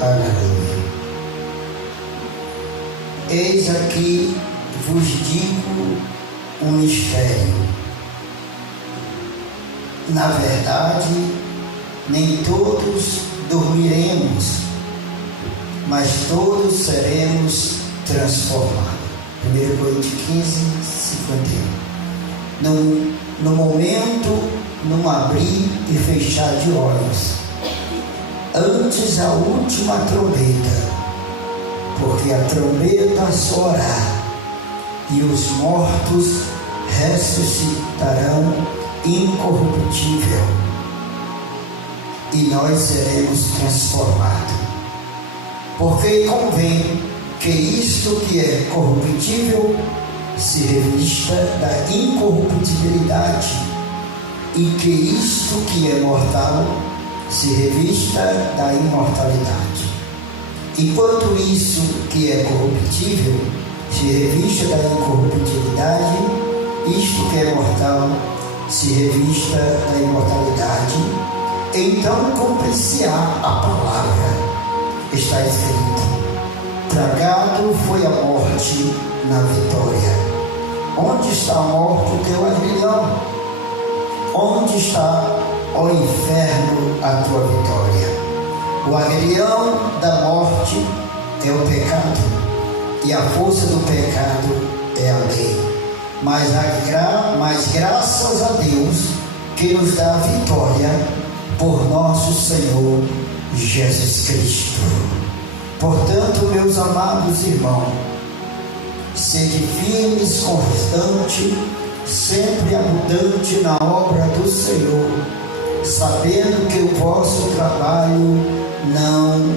Aleluia. Eis aqui vos digo um mistério. Na verdade, nem todos dormiremos, mas todos seremos transformados. 1 Coríntios 15, 51. No momento, num abrir e fechar de olhos, antes a última trombeta, porque a trombeta soará e os mortos ressuscitarão incorruptível, e nós seremos transformados. Porque convém que isto que é corruptível se revista da incorruptibilidade, e que isto que é mortal se revista da imortalidade. Enquanto isso que é corruptível se revista da incorruptibilidade, isto que é mortal se revista da imortalidade, então cumprir-se-á a palavra. Está escrito: tragado foi a morte na vitória. Onde está a morte, o teu aguilhão? Onde está, ó inferno, a tua vitória? O aguilhão da morte é o pecado, e a força do pecado é a lei. Mas graças a Deus que nos dá a vitória por nosso Senhor Jesus Cristo. Portanto, meus amados irmãos, sede firmes, constantes, sempre abundante na obra do Senhor, sabendo que o vosso trabalho não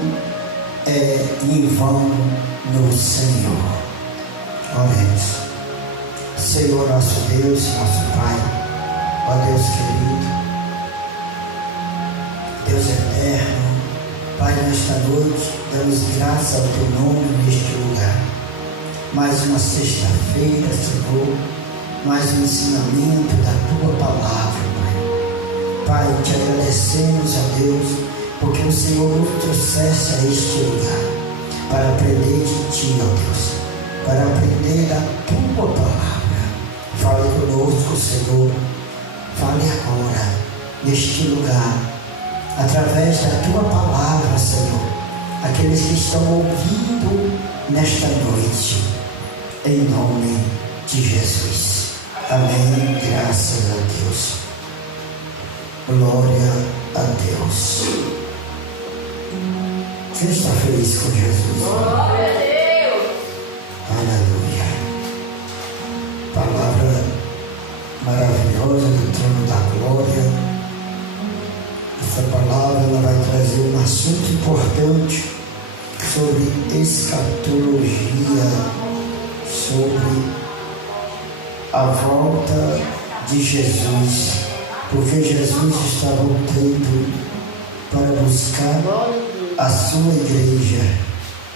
é em vão no Senhor. Oremos. Senhor nosso Deus, nosso Pai, ó Deus querido, Deus eterno, Pai, nesta noite damos graças ao teu nome neste lugar. Mais uma sexta-feira, Senhor, mais um ensinamento da tua palavra, Pai. Pai, te agradecemos, a Deus, porque o Senhor nos trouxesse a este lugar para aprender de ti, ó Deus, para aprender da tua palavra. Fale conosco, Senhor, fale agora, neste lugar, através da tua palavra, Senhor, aqueles que estão ouvindo nesta noite, em nome de Jesus. Amém. Graças a Deus. Glória a Deus. Quem está feliz com Jesus? Glória a Deus. Aleluia. Palavra maravilhosa do trono da glória. Essa palavra ela vai trazer um assunto importante sobre escatologia, sobre a volta de Jesus, porque Jesus está voltando para buscar a sua igreja,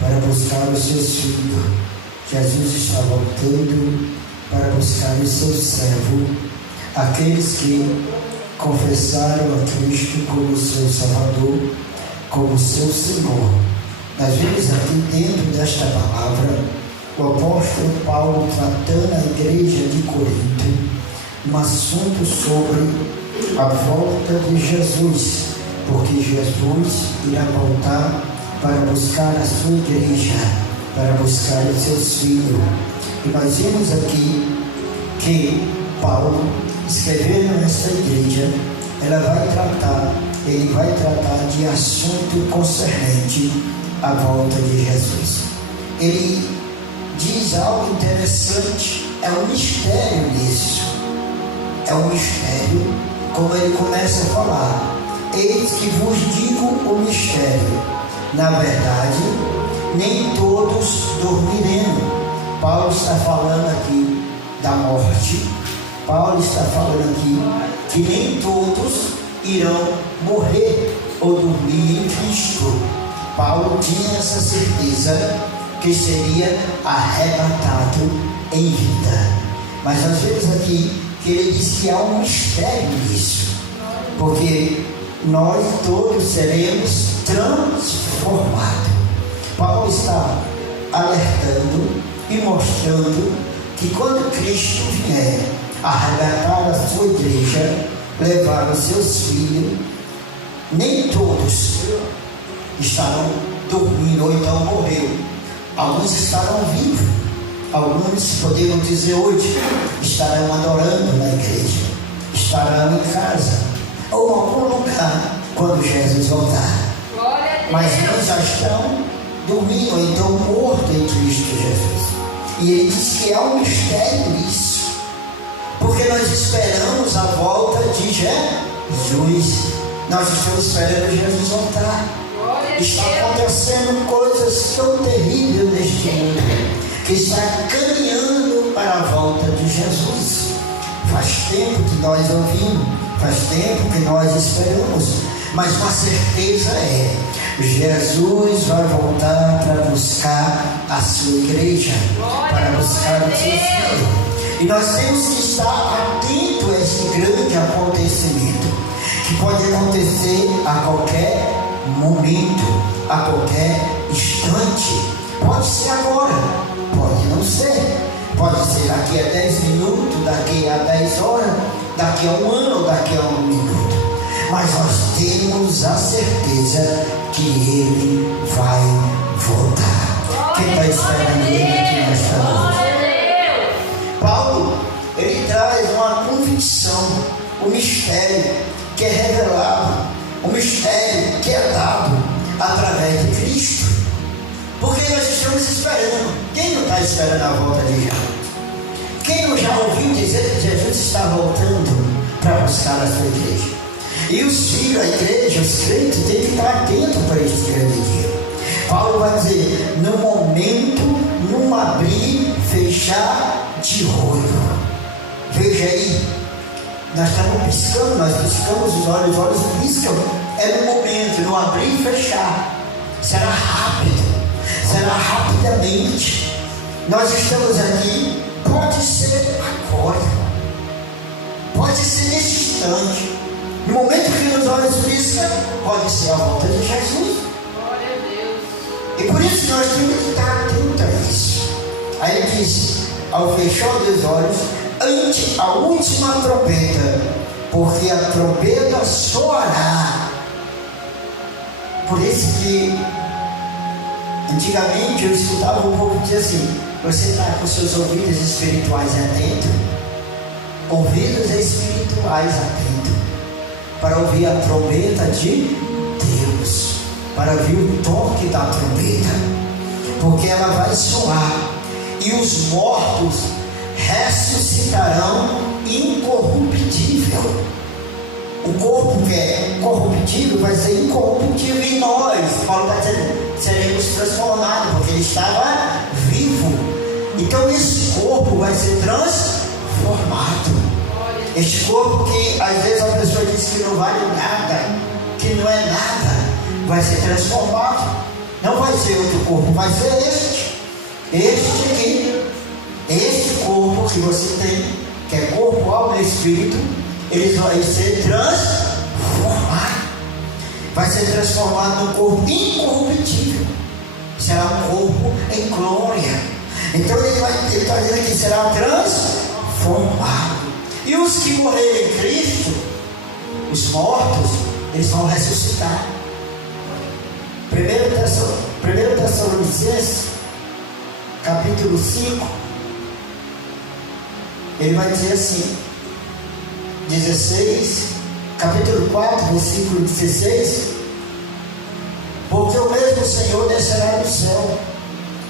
para buscar os seus filhos. Jesus está voltando para buscar os seus servos, aqueles que confessaram a Cristo como seu Salvador, como seu Senhor. Nós vemos aqui dentro desta palavra o apóstolo Paulo tratando a igreja de Corinto, um assunto sobre a volta de Jesus, porque Jesus irá voltar para buscar a sua igreja, para buscar os seus filhos. E nós vemos aqui que Paulo, escrevendo nesta igreja, ele vai tratar de assunto concernente à volta de Jesus. Ele diz algo interessante, é um mistério nisso. É um mistério, como ele começa a falar. Eis que vos digo o mistério. Na verdade, nem todos dormiremos. Paulo está falando aqui da morte. Paulo está falando aqui que nem todos irão morrer ou dormir em Cristo. Paulo tinha essa certeza que seria arrebatado em vida. Mas nós vemos aqui que ele diz que há um mistério nisso, porque nós todos seremos transformados. alertando e mostrando que quando Cristo vier arrebatar a sua igreja, levar os seus filhos, nem todos estarão dormindo ou então morreu. Alguns estarão vivos, alguns, podemos dizer hoje, estarão adorando na igreja, estarão em casa ou em algum lugar quando Jesus voltar. Mas muitos já estão dormindo ou então mortos em Cristo Jesus. E ele diz que é um mistério isso, porque nós esperamos a volta de Jesus. Nós estamos esperando Jesus voltar. Está acontecendo coisas tão terríveis neste mundo, que está caminhando para a volta de Jesus. Faz tempo que nós ouvimos, faz tempo que nós esperamos, mas uma certeza é: Jesus vai voltar para buscar a sua igreja, para buscar o seu filho. E nós temos que estar atentos a esse grande acontecimento, que pode acontecer a qualquer momento, a qualquer instante. Pode ser agora, pode não ser. Pode ser daqui a 10 minutos, daqui a 10 horas, daqui a um ano, daqui a um minuto. Mas nós temos a certeza que Ele vai voltar. Quem está esperando Ele aqui nesta noite? Paulo, ele traz uma convicção, o mistério que é revelado, o mistério que é dado através de Cristo. Porque nós estamos esperando. Quem não está esperando a volta de Jesus? Quem não já ouviu dizer que Jesus está voltando para buscar a sua igreja? E os filhos, a igreja, os crentes, têm que estar atentos para este grande dia. Paulo vai dizer: no momento, num abrir, fechar de olho. Veja aí, nós estamos piscando, nós piscamos os olhos piscam. É no momento, no abrir e fechar. Será rápido, será rapidamente. Nós estamos aqui, pode ser agora, pode ser nesse instante. No momento que os olhos piscam, pode ser a volta de Jesus. Glória a Deus. E por isso nós temos que estar atentos a isso. Aí ele diz: ao fechar dos olhos, ante a última trombeta, porque a trombeta soará. Por isso que antigamente eu escutava um povo dizer assim: você está com seus ouvidos espirituais atentos? Ouvidos espirituais atentos, para ouvir a trombeta de Deus, para ouvir o toque da trombeta, porque ela vai soar e os mortos ressuscitarão incorruptível. O corpo que é corruptível vai ser incorruptível em nós. Paulo está dizendo: seremos transformados, porque ele estava vivo. Então esse corpo vai ser transformado. Este corpo que às vezes a pessoa diz que não vale nada, que não é nada, vai ser transformado. Não vai ser outro corpo, vai ser este aqui. Este corpo que você tem, que é corpo, alma e espírito, ele vai ser transformado. Vai ser transformado num corpo incorruptível. Será um corpo em glória. Então ele está dizendo que será transformado. E os que morrerem em Cristo, os mortos, eles vão ressuscitar. 1 Tessalonicenses, capítulo 5, ele vai dizer assim, 16, capítulo 4, versículo 16: porque o mesmo Senhor descerá do céu,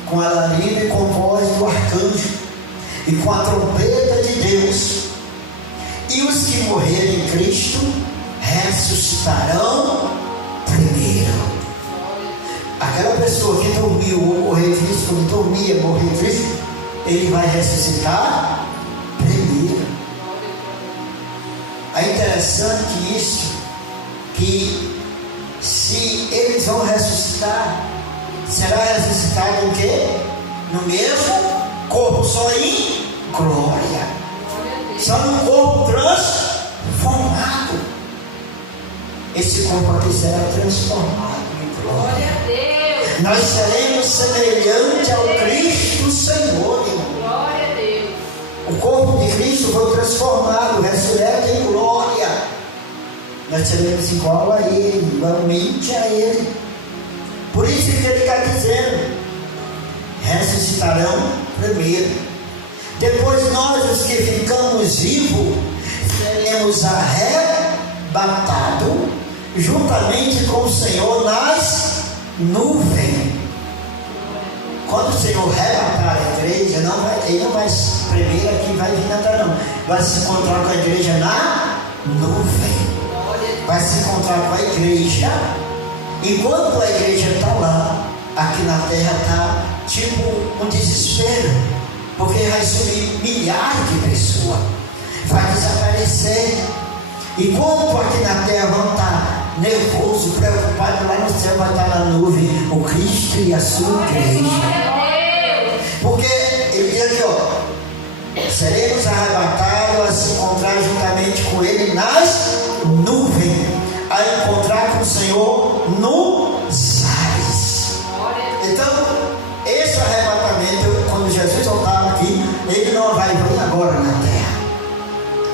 com a lamina e com a voz do arcanjo, e com a trombeta de Deus, e os que morrerem em Cristo ressuscitarão primeiro. Aquela pessoa que dormiu ou morreu em Cristo, quando dormia, morreu em Cristo, ele vai ressuscitar primeiro. É interessante isso, que se eles vão ressuscitar, será ressuscitado o quê? No mesmo corpo, só em glória, só no corpo transformado. Esse corpo aqui será transformado em glória. Nós seremos semelhantes ao Cristo Senhor, irmão. Glória a Deus. O corpo de Cristo foi transformado, ressurreto em glória. Nós seremos igual a Ele, igualmente a Ele. Por isso que Ele está dizendo: ressuscitarão primeiro. Depois nós, os que ficamos vivos, seremos arrebatados juntamente com o Senhor nas nuvens. Quando o Senhor arrebatar a igreja, Ele não vai primeiro aqui, vai vir atrás, não. Vai se encontrar com a igreja na nuvem. Vai se encontrar com a igreja. Enquanto a igreja está lá, aqui na terra está tipo um desespero, porque vai subir milhares de pessoas, vai desaparecer. Enquanto aqui na terra vão estar nervoso, preocupado, lá no céu vai estar na nuvem o Cristo e a sua igreja. Porque ele diz aqui, ó: seremos arrebatados a se encontrar juntamente com Ele nas nuvens, a encontrar com o Senhor nos ares. Então, esse arrebatamento, quando Jesus voltar aqui, Ele não vai vir agora na terra.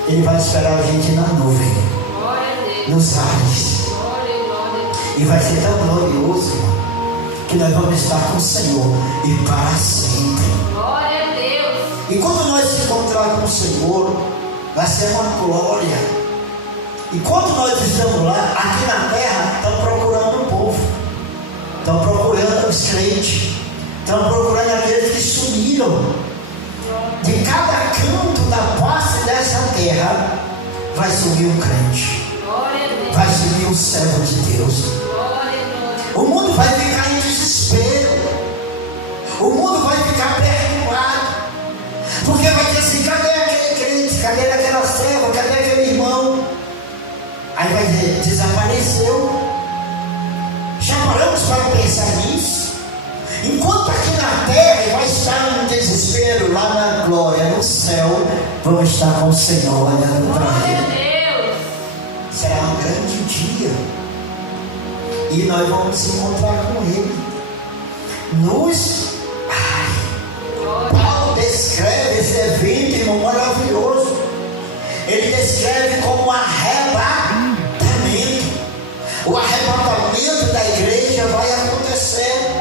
Ele vai esperar a gente na nuvem, nos ares. E vai ser tão glorioso, que nós vamos estar com o Senhor e para sempre. Glória a Deus. E quando nós se encontrar com o Senhor, vai ser uma glória. E quando nós estamos lá, aqui na terra, estão procurando o povo, estão procurando os crentes, estão procurando aqueles que sumiram. De cada canto da face dessa terra vai subir um crente, vai subir um servo de Deus. O mundo vai ficar em desespero, o mundo vai ficar perturbado, porque vai dizer assim: cadê aquele crente, cadê aquela serva, cadê aquele irmão? Aí vai dizer: desapareceu. Já paramos para pensar nisso? Enquanto aqui na terra vai estar no desespero, lá na glória, no céu, vamos estar com o Senhor olhando para Ele. Será um grande dia. E nós vamos nos encontrar com Ele nos ares. Paulo descreve esse evento, irmão, maravilhoso. Ele descreve como um arrebatamento. O arrebatamento da igreja vai acontecer.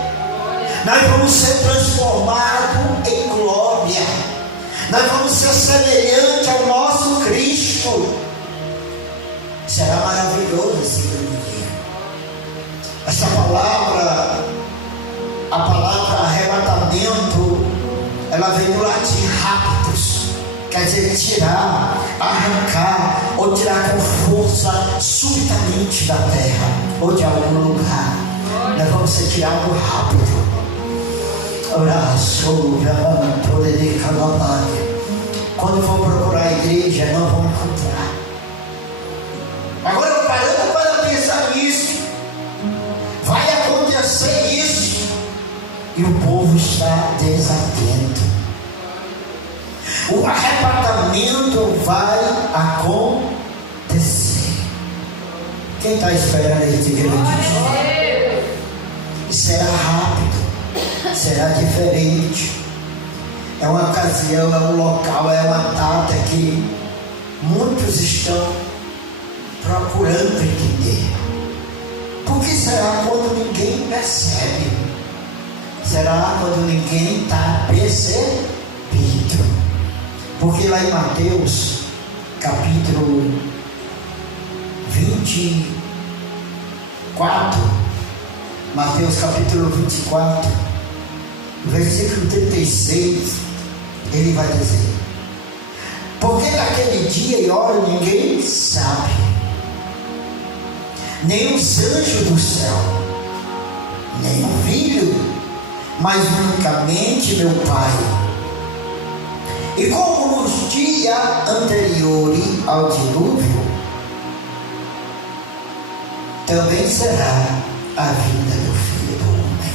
Nós vamos ser transformados em glória. Nós vamos ser semelhantes ao nosso Cristo. Será maravilhoso esse grande dia. Essa palavra, a palavra arrebatamento, ela vem do latim raptus, quer dizer tirar, arrancar, ou tirar com força subitamente da terra, ou de algum lugar. Nós vamos ser tirados rápido. Quando for procurar a igreja, não vamos encontrar. Agora, parando para pensar nisso, vai acontecer isso, e o povo está desatento. O arrebatamento vai acontecer. Quem está esperando esse grande dia? Será rápido, será diferente. É uma ocasião, é um local, é uma data que muitos estão procurando entender. Por que será quando ninguém percebe? Será quando ninguém está percebido? Porque lá em Mateus, capítulo 24, Mateus capítulo 24, versículo 36, ele vai dizer: porque naquele dia e hora ninguém sabe, nem os anjos do céu, nem o Filho, mas unicamente meu Pai. E como nos dias anteriores ao dilúvio, também será a vinda do Filho do Homem.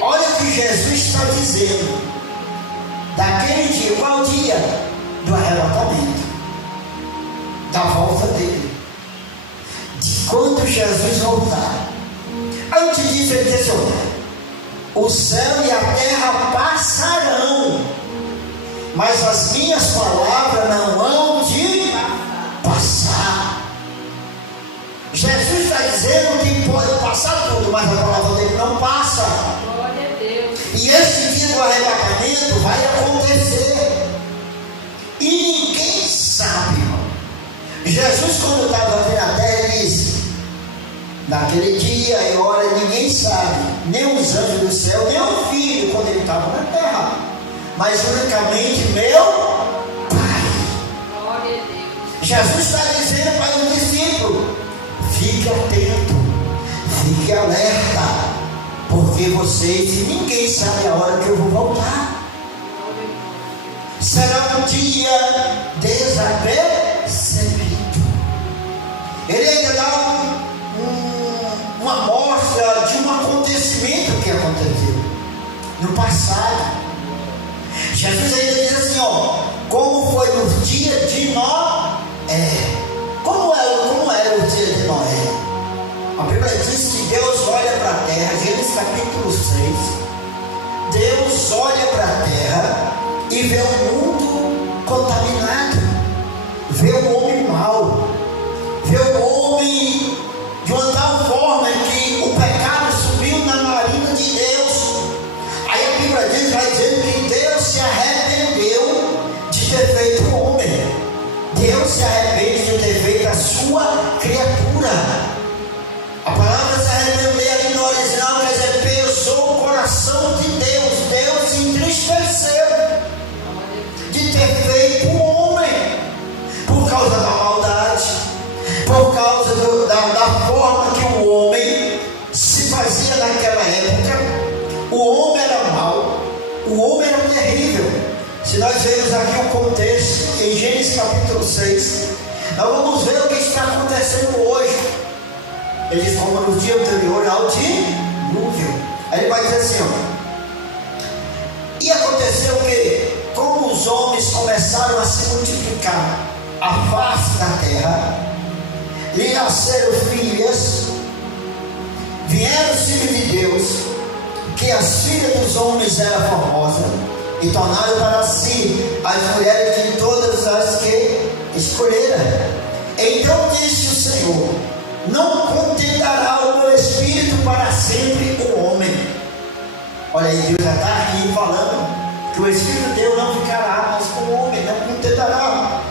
Olha o que Jesus está dizendo. Daquele dia, qual dia? Do arrebatamento, da volta dele, de quando Jesus voltar. Antes disso ele disse: o céu e a terra passarão, mas as minhas palavras não hão de passar. Jesus está dizendo que pode passar tudo, mas a palavra dele não passa. Glória a Deus. E esse dia do arrebatamento vai acontecer. E ninguém sabe, irmão. Jesus, quando estava aqui na terra, ele disse: naquele dia e hora ninguém sabe, nem os anjos do céu, nem o Filho, quando ele estava na terra, mas unicamente meu Pai. Glória a Deus. Jesus está dizendo para os discípulos: fique atento, fique alerta, porque vocês e ninguém sabe a hora que eu vou voltar. Será um dia desapercebido. Ele ainda dá uma amostra de um acontecimento que aconteceu no passado. Jesus ainda diz assim, como foi no dia de Noé. Como era o dia de Noé? A Bíblia diz que Deus olha para a terra, Gênesis capítulo 6. Deus olha para a terra e vê o mundo contaminado, vê o homem mau, vê o homem de uma tal forma que o pecado subiu na narina de Deus. Aí a Bíblia diz, vai dizendo que Deus se arrependeu de ter feito o homem. Deus se arrepende de ter feito a sua criatura. A palavra se arrepender ali no original quer dizer, pesou o coração de Deus. Deus se entristeceu de ter feito o homem por causa da maldade, por causa da forma que o homem se fazia naquela época. O homem era mau, o homem era terrível. Se nós vermos aqui o contexto em Gênesis capítulo 6, nós vamos ver o que está acontecendo hoje. Ele diz, como no dia anterior ao dilúvio. Aí ele vai dizer assim, e aconteceu que, como os homens começaram a se multiplicar a face da terra, lhe nasceram filhas, vieram os filhos de Deus, que as filhas dos homens eram formosas, e tornaram para si as mulheres de todas as que escolheram. Então disse o Senhor, não contentará o meu espírito para sempre o homem. Olha aí, Deus já está aqui falando que o Espírito de Deus não ficará mais com o homem, não contentará,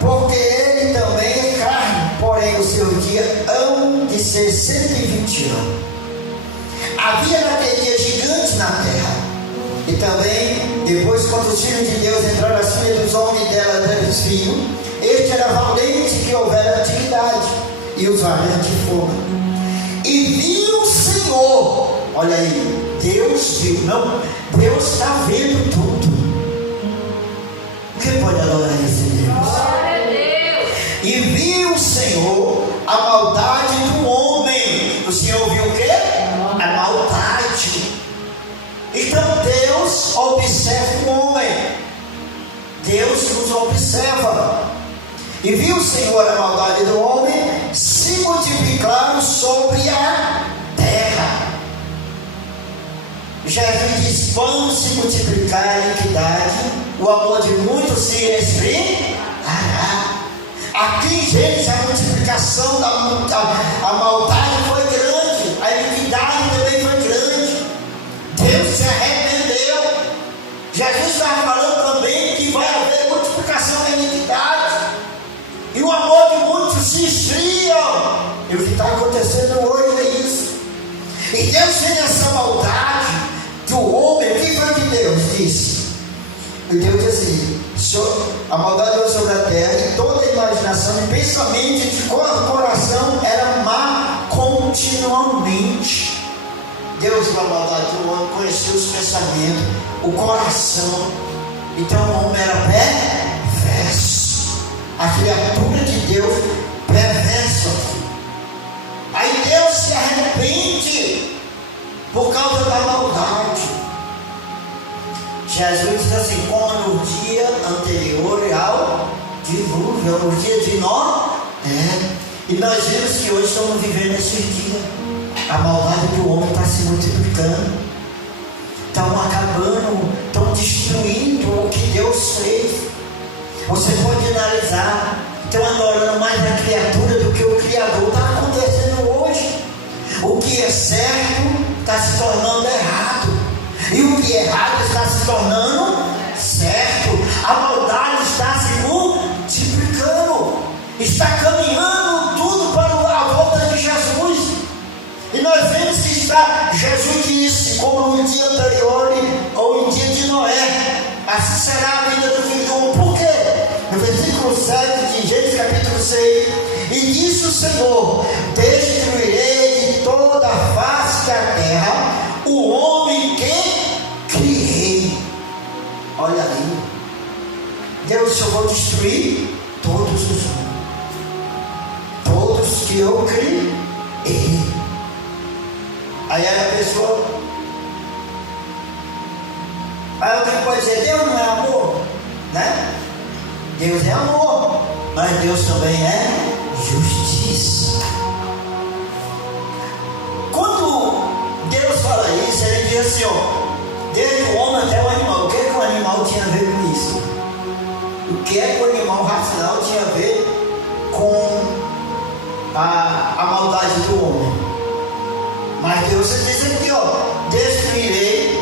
porque ele também é carne, porém o seu dia hão de ser 120 anos. Havia naquele dia gigantes na terra, e também depois, quando os filhos de Deus entraram, as filhas dos homens dela deram os filhos, este era valente que houvera atividade, e os valentes foram. E viu o Senhor, olha aí, Deus viu, não, Deus está vendo tudo. Quem pode adorar esse Deus? Glória a Deus. E viu o Senhor a maldade do homem. O Senhor viu o quê? A maldade. Então Deus observa o homem. Deus nos observa. E viu o Senhor a maldade do homem se multiplicaram sobre a terra. Jesus diz, vamos se multiplicar em iniquidade, o amor de muitos se esfriará. Aqui em Gênesis a multiplicação a maldade foi grande, a iniquidade também foi grande. Deus se arrependeu. Jesus estava falando também que vai haver multiplicação da iniquidade, e o amor de muitos se esfriam. E o que está acontecendo hoje é isso. E Deus fez essa maldade do homem. O que foi que Deus disse? E Deus disse assim, a maldade veio sobre a terra, e toda a imaginação e pensamento de coração era má continuamente. Deus viu a maldade do homem, conheceu os pensamentos, o coração. Então o homem era perverso. A criatura de Deus perversa. Aí Deus se arrepende por causa da maldade. Jesus diz assim, como no dia anterior ao dilúvio, no dia de Noé. E nós vimos que hoje estamos vivendo esse dia. A maldade do homem está se multiplicando. Estão acabando, estão destruindo o que Deus fez. Você pode analisar. Estão adorando mais a criatura do que o Criador. Está acontecendo hoje. O que é certo está se tornando errado. E o que é errado está se tornando certo. A maldade está se multiplicando. Está caminhando tudo para a volta de Jesus. E nós vemos que está, Jesus disse, como no dia anterior ou em dia de Noé, assim será a vida do Filho do Homem. Por quê? No versículo 7 de Gênesis capítulo 6, e disse o Senhor: destruirei de toda a face da terra o homem que criei. Olha aí, Deus disse: eu vou destruir todos os homens, todos que eu criei. Aí a pessoa, aí alguém pode dizer: Deus não é amor, né? Deus é amor, mas Deus também é justiça. Quando Deus fala isso, ele diz assim, ó, desde o homem até o animal. O que é que o animal tinha a ver com isso? O que é que o animal racional tinha a ver com a maldade do homem? Mas Deus diz aqui, ó, destruirei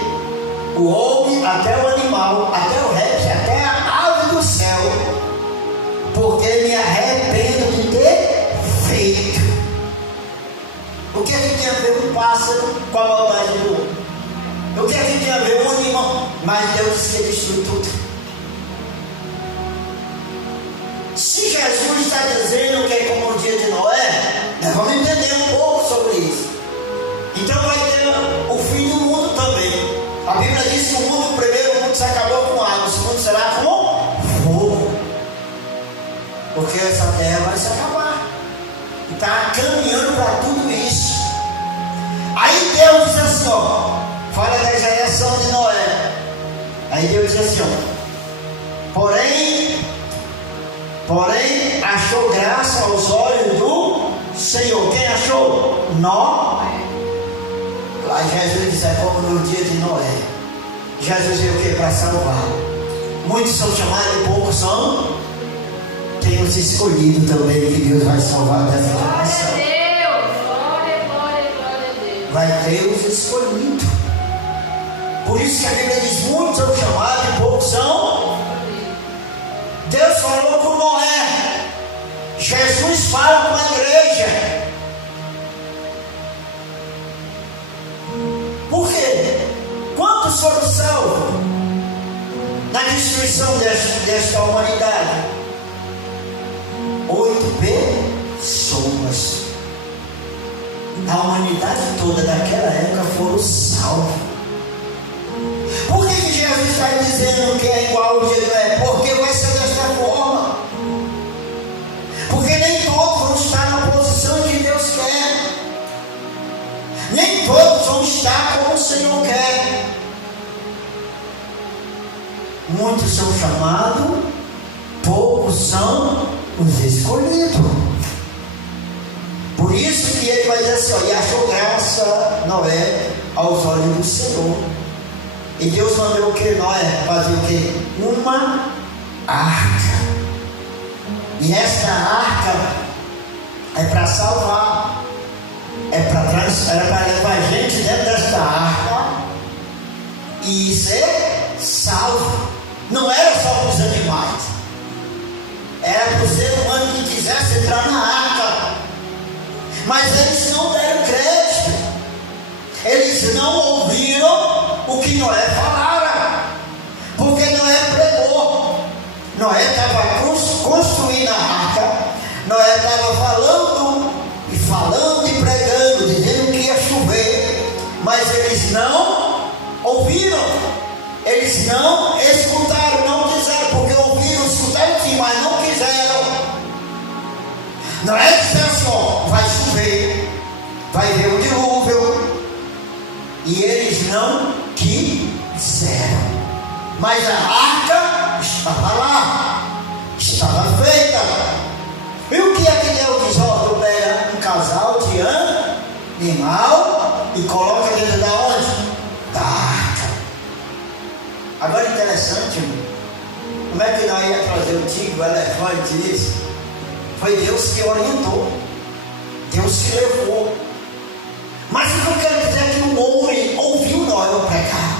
o homem, até o animal, até o réptil, até a ave do céu, porque me arrependo de ter feito. O que é que tem a ver um pássaro com a maldade do homem? O que é que tem a ver um animal? Mas Deus disse que destrui tudo. Se Jesus está dizendo que é como no dia de Noé, nós vamos entender um pouco sobre isso. Então vai ter o fim do mundo também. A Bíblia diz que o primeiro mundo se acabou com água, o segundo será com fogo. Porque essa terra vai se acabar. Está caminhando para tudo isso. Aí Deus diz assim, ó, fala da geração de Noé. Aí Deus diz assim, ó, porém achou graça aos olhos do Senhor. Quem achou? Noé. Aí Jesus diz, é como no dia de Noé. Jesus veio o que? Para salvar. Muitos são chamados e poucos são. Tem os escolhidos também, que Deus vai salvar dessa geração. Glória a Deus, glória a Deus. Vai ter os escolhidos. Por isso que a Bíblia diz, muitos são chamados e poucos são. Deus falou com Noé. Jesus fala com a igreja. Por quê? Quantos foram salvos na destruição desta humanidade? 8 pessoas. A humanidade toda daquela época foram salvos. Por que Jesus está dizendo que é igual ao dia de Noé? Porque vai ser desta forma. Porque nem todos vão estar na posição que Deus quer. Nem todos vão estar como o Senhor quer. Muitos são chamados, poucos são os escolhidos. Por isso que ele vai dizer assim, ó, e achou graça Noé aos olhos do Senhor. E Deus mandou o que? Noé fazer o que? Uma arca. E esta arca é para salvar. Era para levar gente dentro desta arca e ser salvo. Não era só para os animais, era para o ser humano que quisesse entrar na arca. Mas eles não deram crédito, eles não ouviram o que Noé falara, porque Noé pregou. Noé estava construindo a arca, Noé estava falando e pregando, dizendo que ia chover, mas eles não ouviram, eles não escutaram, não quiseram, porque ouviram, escutaram sim, mas não quiseram. Não é que assim, ó, vai chover, vai ver o dilúvio, e eles não quiseram, mas a arca estava lá, estava feita. E o que é que Deus diz? Ó, tu pega um casal de animal e coloca dentro da onde? Da arca. Agora interessante, irmão. Como é que nós ia trazer o tigre, o elefante, isso? Foi Deus que orientou. Deus que levou. Mas o que eu quero dizer é que o homem ouviu Noé pregar.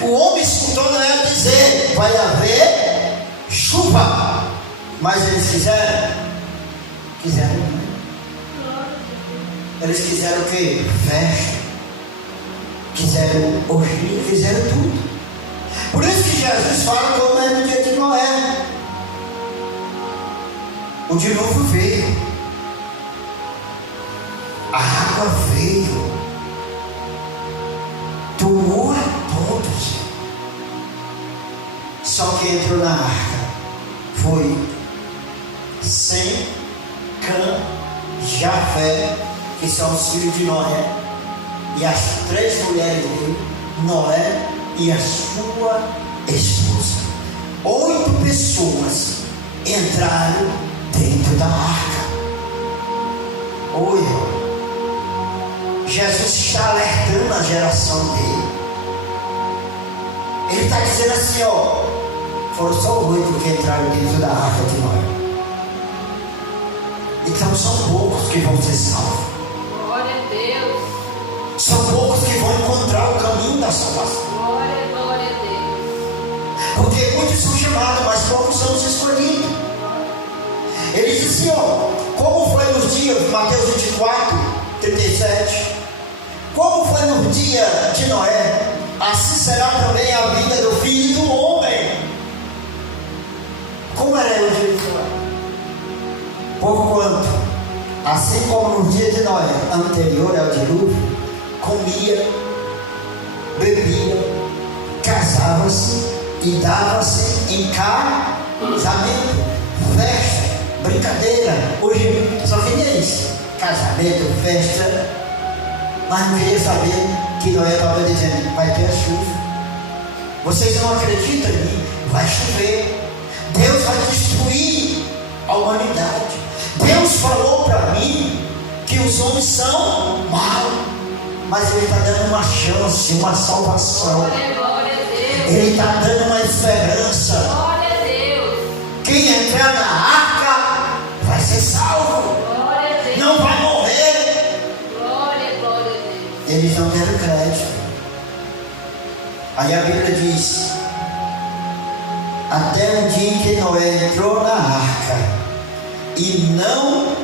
O homem escutou Noé dizer: vai haver chuva. Mas eles quiseram? Eles quiseram o quê? Festa. Quiseram orgia, fizeram tudo. Por isso que Jesus fala como é no dia de Noé. O dilúvio veio. A água veio. Tomou a todos. Só que entrou na arca foi Sem, Cã, Jafé, que são os filhos de Noé, e as 3 mulheres dele, Noé e a sua esposa. 8 pessoas entraram dentro da arca. Oi, Jesus está alertando a geração dele. Ele está dizendo assim, ó, foram só 8 que entraram dentro da arca de Noé. Então são poucos que vão ser salvos. Glória a Deus. São poucos que vão encontrar o caminho da salvação. Glória a Deus. Porque muitos são chamados, mas poucos são os escolhidos. Ele diz assim, ó, como foi nos dias, Mateus 24, 37, como foi no dia de Noé, assim será também a vida do Filho do Homem. Como era o dia de Noé? Pouco quanto, assim como no dia de Noé, anterior ao dilúvio, comia, bebia, casava-se e dava-se em casamento, festa, brincadeira. Hoje só queria isso, casamento, festa, mas não queria saber que Noé estava dizendo: vai ter a chuva. Vocês não acreditam em mim? Vai chover. Deus vai destruir a humanidade. Deus falou para mim que os homens são maus, mas Ele está dando uma chance, uma salvação. Glória a Deus. Ele está dando uma esperança. Glória a Deus. Quem entrar na arca vai ser salvo. Glória a Deus. Não vai morrer. Glória a Deus. Eles não deram crédito. Aí a Bíblia diz: até um dia em que Noé entrou na arca e não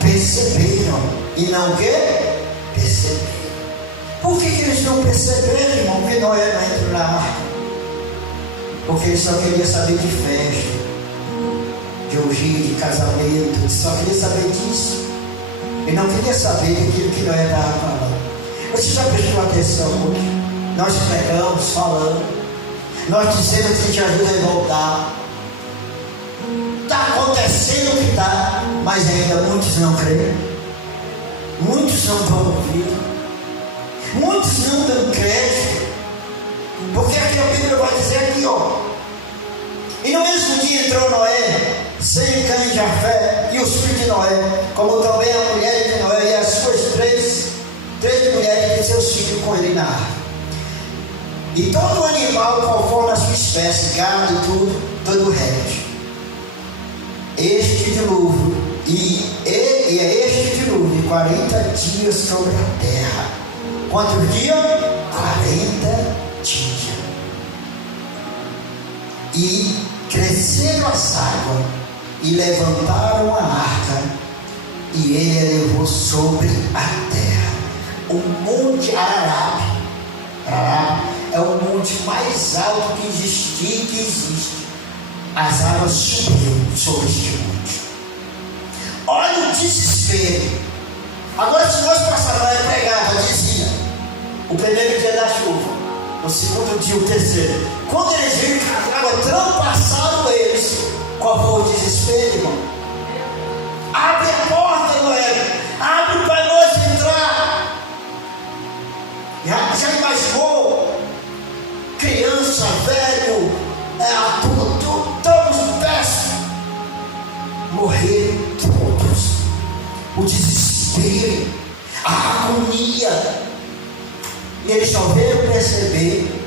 perceberam. E não o quê? Perceberam. Por que eles não perceberam, irmão, que Noé não entrou na arca? Porque ele só queria saber de festa, de orgia, de casamento. Ele só queria saber disso. Ele não queria saber daquilo que Noé estava falando. Você já prestou atenção hoje? Nós pregamos, falando, nós dizemos que te ajuda a voltar. Está acontecendo o que está, mas ainda muitos não creem. Muitos não vão ouvir. Muitos não dão crédito. Porque aqui a Bíblia vai dizer aqui, ó. E no mesmo dia entrou Noé, Sem, Cã e Jafé, e os filhos de Noé, como também a mulher de Noé e as suas três mulheres e seus filhos com ele na arca. E todo animal conforme a sua espécie, gado e tudo, todo réptil. Este dilúvio, e é este dilúvio de 40 dias sobre a terra. Quantos dias? 40 dias. E cresceram as águas, e levantaram a arca, e ele a levou sobre a terra. O monte Ararat é o monte mais alto que existia e que existe. As águas subiram sobre este monte. Olha o desespero. Agora, se nós passarmos a pregar, dizia o primeiro dia da chuva, o segundo dia, o terceiro. Quando eles viram que as águas transpassaram eles, qual foi o desespero, irmão? Abre a porta, Noé. Abre para nós entrar. Já imaginou? Criança, velho, todos os pés morreram todos. O desespero, a agonia. E eles só veio perceber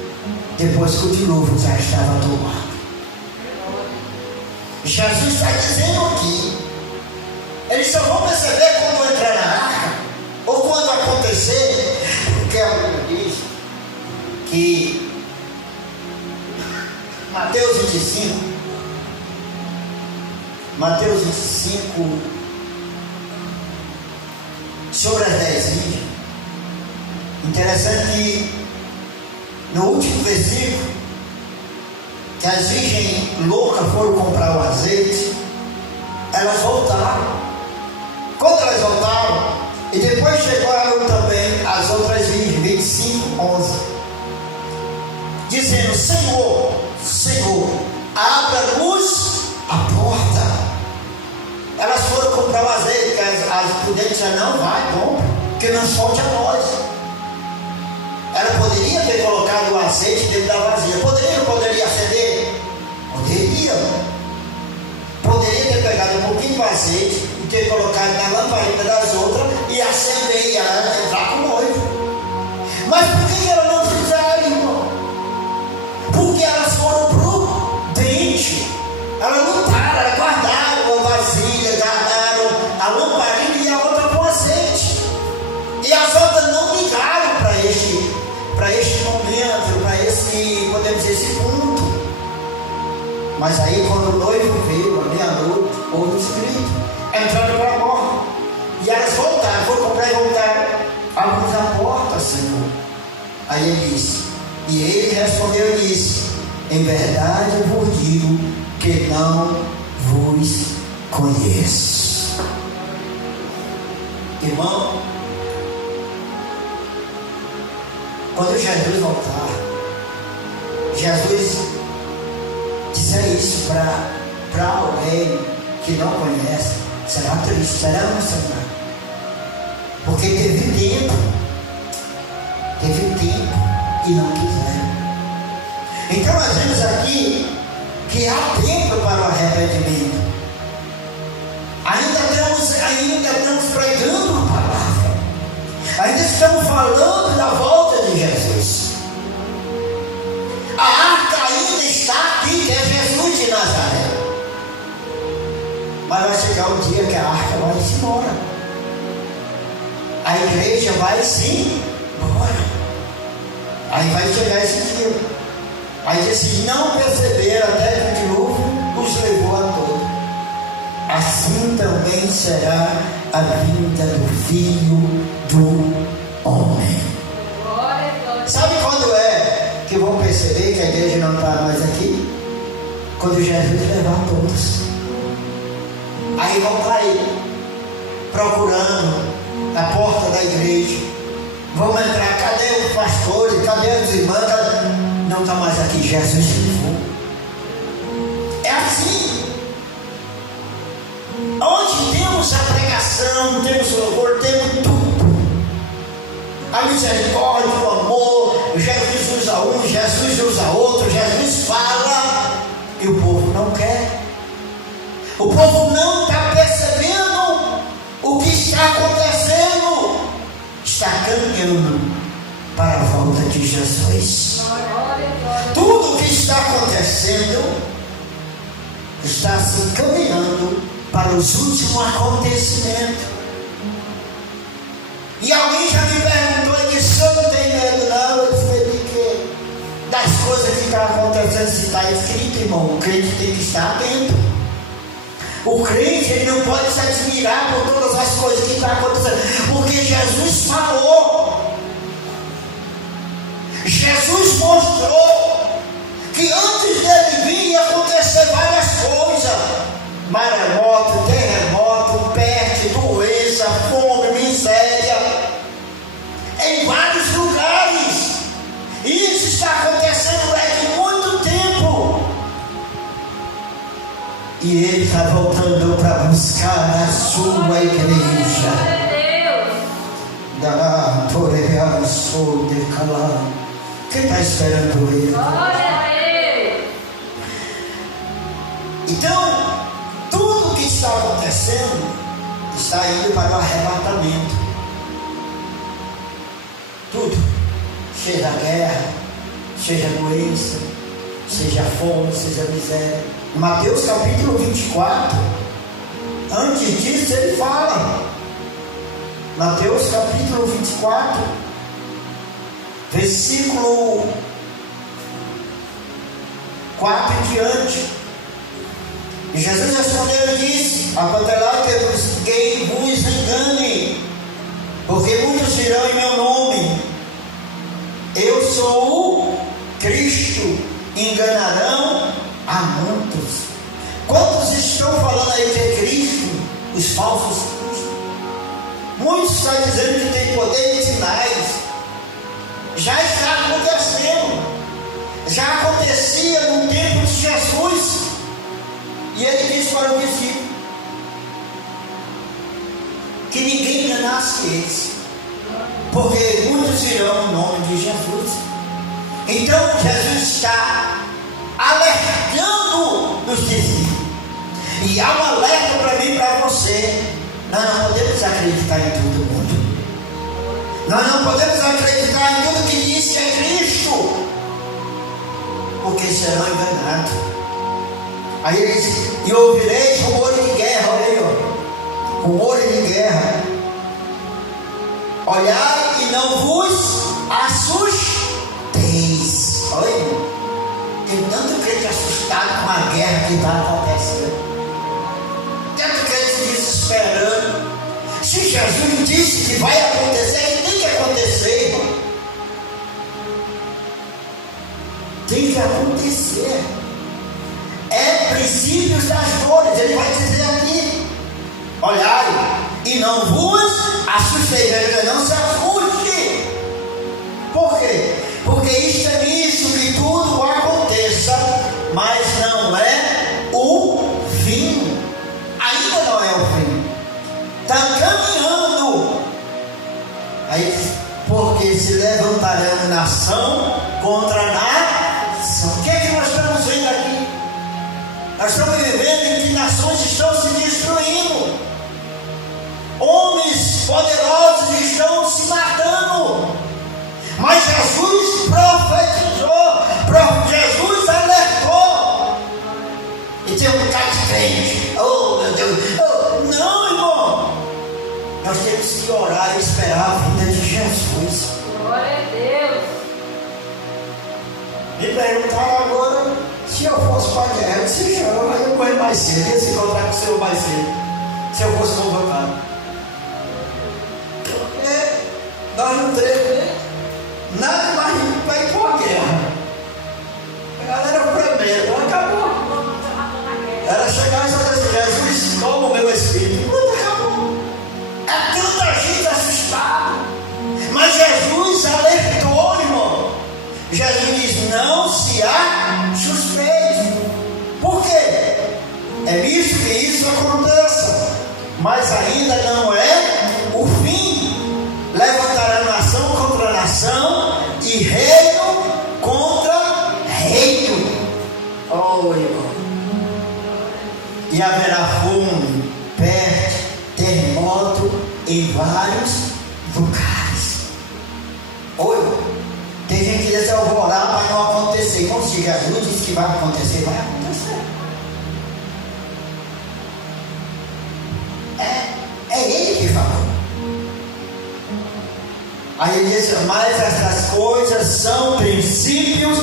depois que o dilúvio já estava tomado. Jesus está dizendo aqui, eles só vão perceber quando entrar na arca, ou quando acontecer, porque a Bíblia diz que Mateus 25, sobre as 10 virgens. Interessante que no último versículo, que as virgens loucas foram comprar o azeite, elas voltaram. Quando elas voltaram, e depois chegaram também as outras virgens, 25, 11, dizendo: Senhor, Senhor, abra-nos a porta. Elas foram comprar o azeite, que as prudentes disseram: não, vai, compra, que não solte a nós. Ela poderia ter colocado o azeite dentro da vasilha. Poderia acender? Poderia. Poderia ter pegado um pouquinho do azeite e ter colocado na lamparina das outras e acender e ela entrar com o noivo. Mas por que ela não fizeram, irmão? Porque elas foram prudentes. Elas lutaram, elas guardaram a vasilha, guardaram a lamparina e a outra com azeite. E as outras não ligaram para este momento, para esse, podemos dizer, esse ponto. Mas aí quando o noivo veio, à meia-noite, houve os gritos, entraram para a porta. E elas voltaram, foram comprar e voltaram. Abrimos a porta, Senhor. Aí ele disse, e ele respondeu e disse: em verdade eu vos digo que não vos conheço. Irmão, quando Jesus voltar, Jesus disser isso para alguém que não conhece, será triste, será emocionante. Porque teve tempo e não quiseram. Então nós vemos aqui que há tempo para o arrependimento. Ainda estamos pregando a palavra. Ainda estamos falando da volta de Jesus. A arca ainda está aqui, que é Jesus de Nazaré. Mas vai chegar um dia que a arca vai se embora. A igreja vai se embora. Aí vai chegar esse dia. Aí diz assim: não perceberam até que o dilúvio os levou a todos. Assim também será a vinda do Filho do Homem. Sabe quando é que vão perceber que a igreja não está mais aqui? Quando Jesus levar todos. Aí vão estar aí, procurando a porta da igreja. Vamos entrar, cadê os pastores, cadê os irmãos? Não está mais aqui, Jesus levou. É assim. Onde temos a pregação, temos o louvor, temos tudo. A misericórdia, o amor, Jesus usa um, Jesus usa outro, Jesus fala, e o povo não quer. O povo não está percebendo o que está acontecendo. Está caminhando para a volta de Jesus. Tudo o que está acontecendo está se caminhando para os últimos acontecimentos. E alguém já me perguntou e disse: eu não tenho medo não. Eu disse: de quê? Das coisas que estão acontecendo. Se está escrito, irmão, o crente tem que estar atento. O crente, ele não pode se admirar por todas as coisas que estão acontecendo, porque Jesus falou. Jesus mostrou que antes dele vir ia acontecer várias coisas: maremoto, terremoto, peste, doença, fome, miséria, em vários lugares. Isso está acontecendo de muito tempo. E ele está voltando para buscar a sua igreja. Da Torreal Sul de Calá. Quem está esperando ele? Então, tudo que está acontecendo está indo para o arrebatamento. seja guerra, seja doença, seja fome, seja miséria. Em Mateus capítulo 24, antes disso ele fala, Mateus capítulo 24, versículo 4 em diante. E Jesus respondeu e disse: acontecerá que quem vos engane, porque muitos dirão em meu nome: eu sou o Cristo, enganarão a muitos. Quantos estão falando aí que é Cristo? Os falsos cristos. Muitos estão dizendo que tem poder e sinais. Já está acontecendo. Já acontecia no tempo de Jesus. E ele disse para o discípulo que ninguém enganasse eles, porque muitos irão no nome de Jesus. Então Jesus está alertando os discípulos. E há um alerta para mim e para você. Nós não podemos acreditar em todo mundo. Nós não podemos acreditar em tudo que diz que é Cristo, porque serão enganados. Aí ele diz: e ouvireis rumores de guerra. Olha aí, ó. Rumores de guerra. Olhai e não vos assusteis. Olha aí. Tem tanto crente assustado com a guerra que está acontecendo. Tanto crente desesperando. Se Jesus disse que vai acontecer, que tem que acontecer, irmão. Tem que acontecer. É princípios das dores. Ele vai dizer aqui: olhai e não vos assusteis. Não se assuste. Por quê? Porque isto é nisso que tudo aconteça, mas não é o fim. Ainda não é o fim. Está caminhando. Aí, porque se levantarão nação contra nação. O que é que nós estamos vendo aqui? Nós estamos vivendo em que nações estão se destruindo. Homens poderosos estão se matando. Mas Jesus profetizou, Jesus alertou. E tem um bocado de crente: oh meu Deus, oh, não, irmão. Nós temos que orar e esperar a vinda de Jesus. Glória a Deus. Me perguntaram agora se eu fosse para a guerra. Eu disse: eu corri mais cedo, ia se encontrar com o Senhor mais cedo, se eu fosse convocado. Porque nós não temos nada mais para ir para a guerra. A galera foi medo, acabou. Era chegar e só dizer: Jesus, toma o meu espírito. Acabou. É tanta gente assustada. Mas Jesus alertou, irmão. Jesus diz: não se assusteis. Por quê? É visto que isso aconteça, mas ainda não é o fim. Levantará nação contra nação e reino contra reino. Oh, irmão. E haverá fome, peste, terremoto em vários lugares. Oi. Tem gente que diz: eu vou orar para não acontecer. Como se Jesus disse que vai acontecer, vai acontecer. É ele que falou. Aí ele diz: mas essas coisas são princípios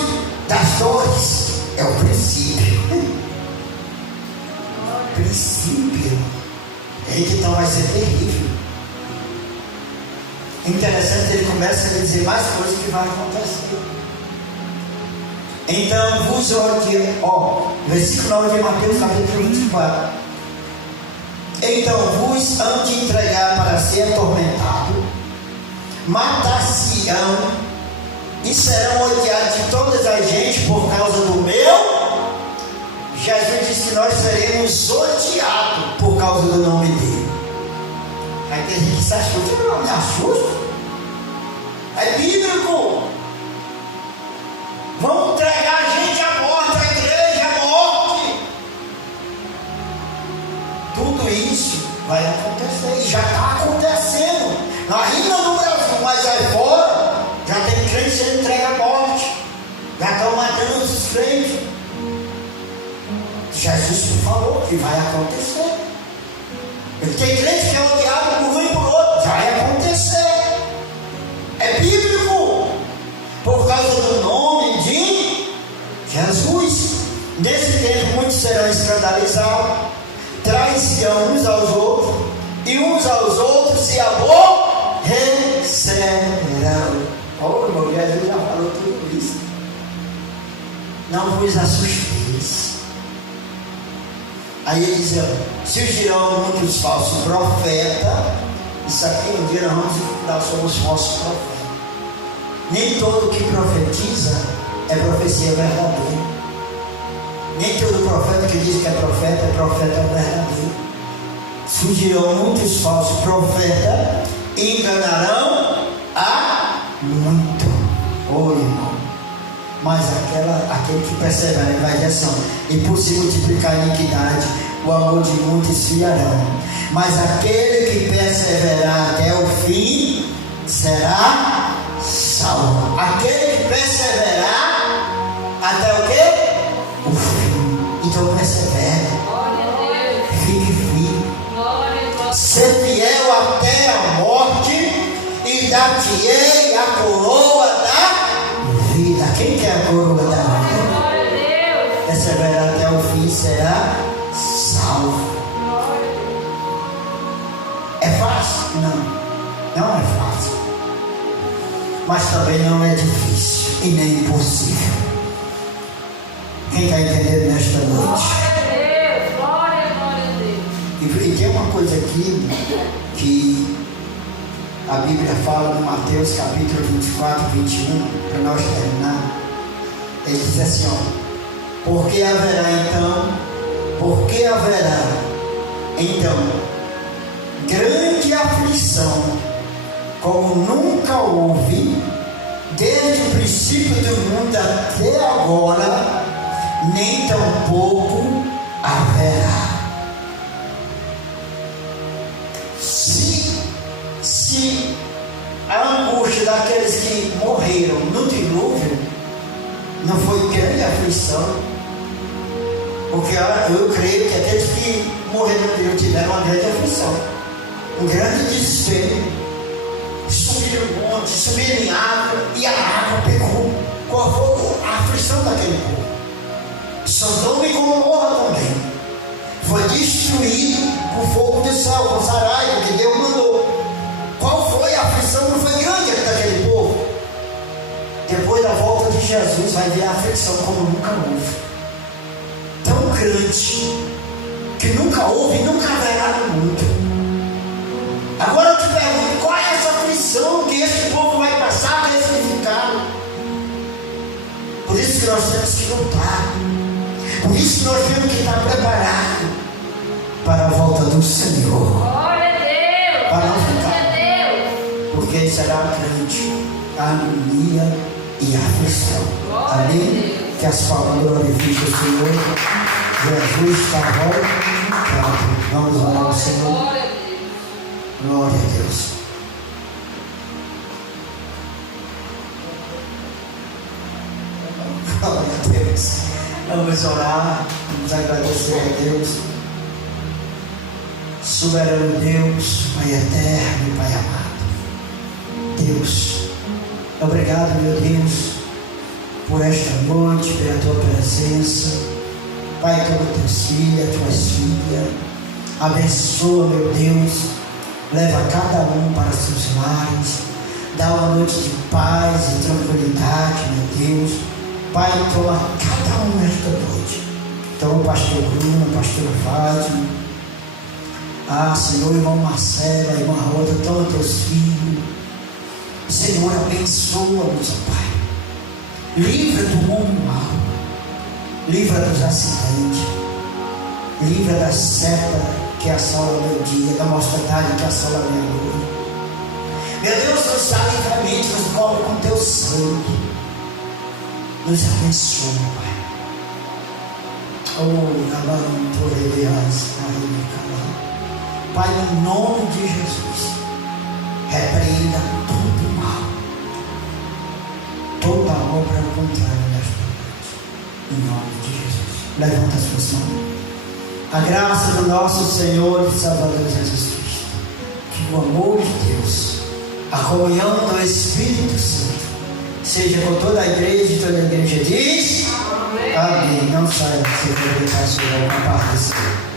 das dores. É o princípio. Princípio. Eita, então vai ser terrível. Interessante, ele começa a dizer mais coisas que vão acontecer. Então vos versículo 9 de Mateus capítulo 24. Então vos hão de entregar para ser atormentado, matar-se-ão e serão odiados de todas as gente por causa do meu. Jesus disse que nós seremos odiados por causa do nome dele. Aí tem gente que se assusta: não me assusta. É bíblico. Vão entregar a gente à morte, a igreja à morte. Tudo isso vai acontecer e já está acontecendo. Ainda no Brasil, mas aí fora já tem crente sendo Já estão matando os crentes. Jesus falou que vai acontecer. Tem crente que é odiado por um e por outro. Vai acontecer. É bíblico. Por causa do nome de Jesus. Nesse tempo muitos serão escandalizados, trairão uns aos outros, e uns aos outros se aborrecerão. Oh, meu Jesus já falou tudo isso. Não vos assusteis. Aí ele diz: surgirão muitos falsos profetas. Isso aqui um dia nós vamos estudar sobre os falsos profetas. Nem todo que profetiza é profecia verdadeira. Nem todo profeta que diz que é profeta verdadeiro. Surgirão muitos falsos profetas e enganarão a muito. Oh, irmão. Mas aquele que persevera, ele vai dizer assim: e por se multiplicar a iniquidade, o amor de muitos esfriarão. Mas aquele que perseverar até o fim será salvo. Aquele que perseverar até o quê? O fim. Então persevere. Fique firme. Ser fiel até a morte, e dar-te-ei a coroa da vida. Quem quer a coroa da vida? Perseverar até o fim será salvo. É fácil? Não é fácil. Mas também não é difícil e nem impossível. Quem está entendendo nesta noite? Glória a Deus. E tem uma coisa aqui que a Bíblia fala no Mateus capítulo 24, 21, para nós terminar. Ele diz assim: porque haverá então grande aflição, como nunca houve, desde o princípio do mundo até agora, nem tampouco haverá. Se a angústia daqueles que morreram no dilúvio não foi grande aflição, porque eu creio que aqueles que morreram no dilúvio tiveram uma grande aflição, um grande desespero. Subiram o monte, subiram em água, e a água pegou. Qual foi a aflição daquele povo? Sodoma e Gomorra também foi destruído por fogo do céu, com saraiva que Deus mandou. Qual foi a aflição? Não foi grande daquele povo. Depois da volta de Jesus vai vir a aflição como nunca houve, tão grande que nunca houve e nunca haverá no mundo. Agora eu te pergunto: qual é essa aflição que esse povo vai passar? Que é significado? Por isso que nós temos que lutar. Por isso que nós temos que estar preparados para a volta do Senhor. Glória a Deus. Para não ficar. Glória a Deus. Porque será grande a agonia e a aflição. Amém? Que as palavras glorifiquem o Senhor. Jesus está à volta. Vamos orar ao Senhor. Glória a Deus. Glória a Deus. Glória a Deus. Vamos orar, vamos agradecer a Deus. Soberano Deus, Pai eterno e Pai amado. Deus, obrigado, meu Deus, por esta noite, pela Tua presença. Pai, todos Teus filhos, Tuas filhas, abençoa, meu Deus, leva cada um para seus lares, dá uma noite de paz e tranquilidade, meu Deus. Pai, toma cada um nesta noite. Então, o pastor Bruno, o pastor Fátima, Senhor, irmão Marcelo, a irmã Roda, toma teus filhos. Senhor, abençoa-nos, Pai. Livra do mundo mal, livra dos acidentes, livra da seta que assola o meu dia, da mostradade que assola a minha noite. Meu Deus, nos dá livramento, nos cobre com teu sangue. Nos abençoa, Pai. Pai, no nome de Jesus, repreenda todo o mal, toda obra contrária nesta Em nome de Jesus. Levanta as suas mãos. A graça do nosso Senhor e Salvador Jesus Cristo, que o amor de Deus, a comunhão do Espírito Santo, seja com toda a igreja, e toda a igreja diz: amém. Amém. Não saia, você vai deixar a sua compartilhar.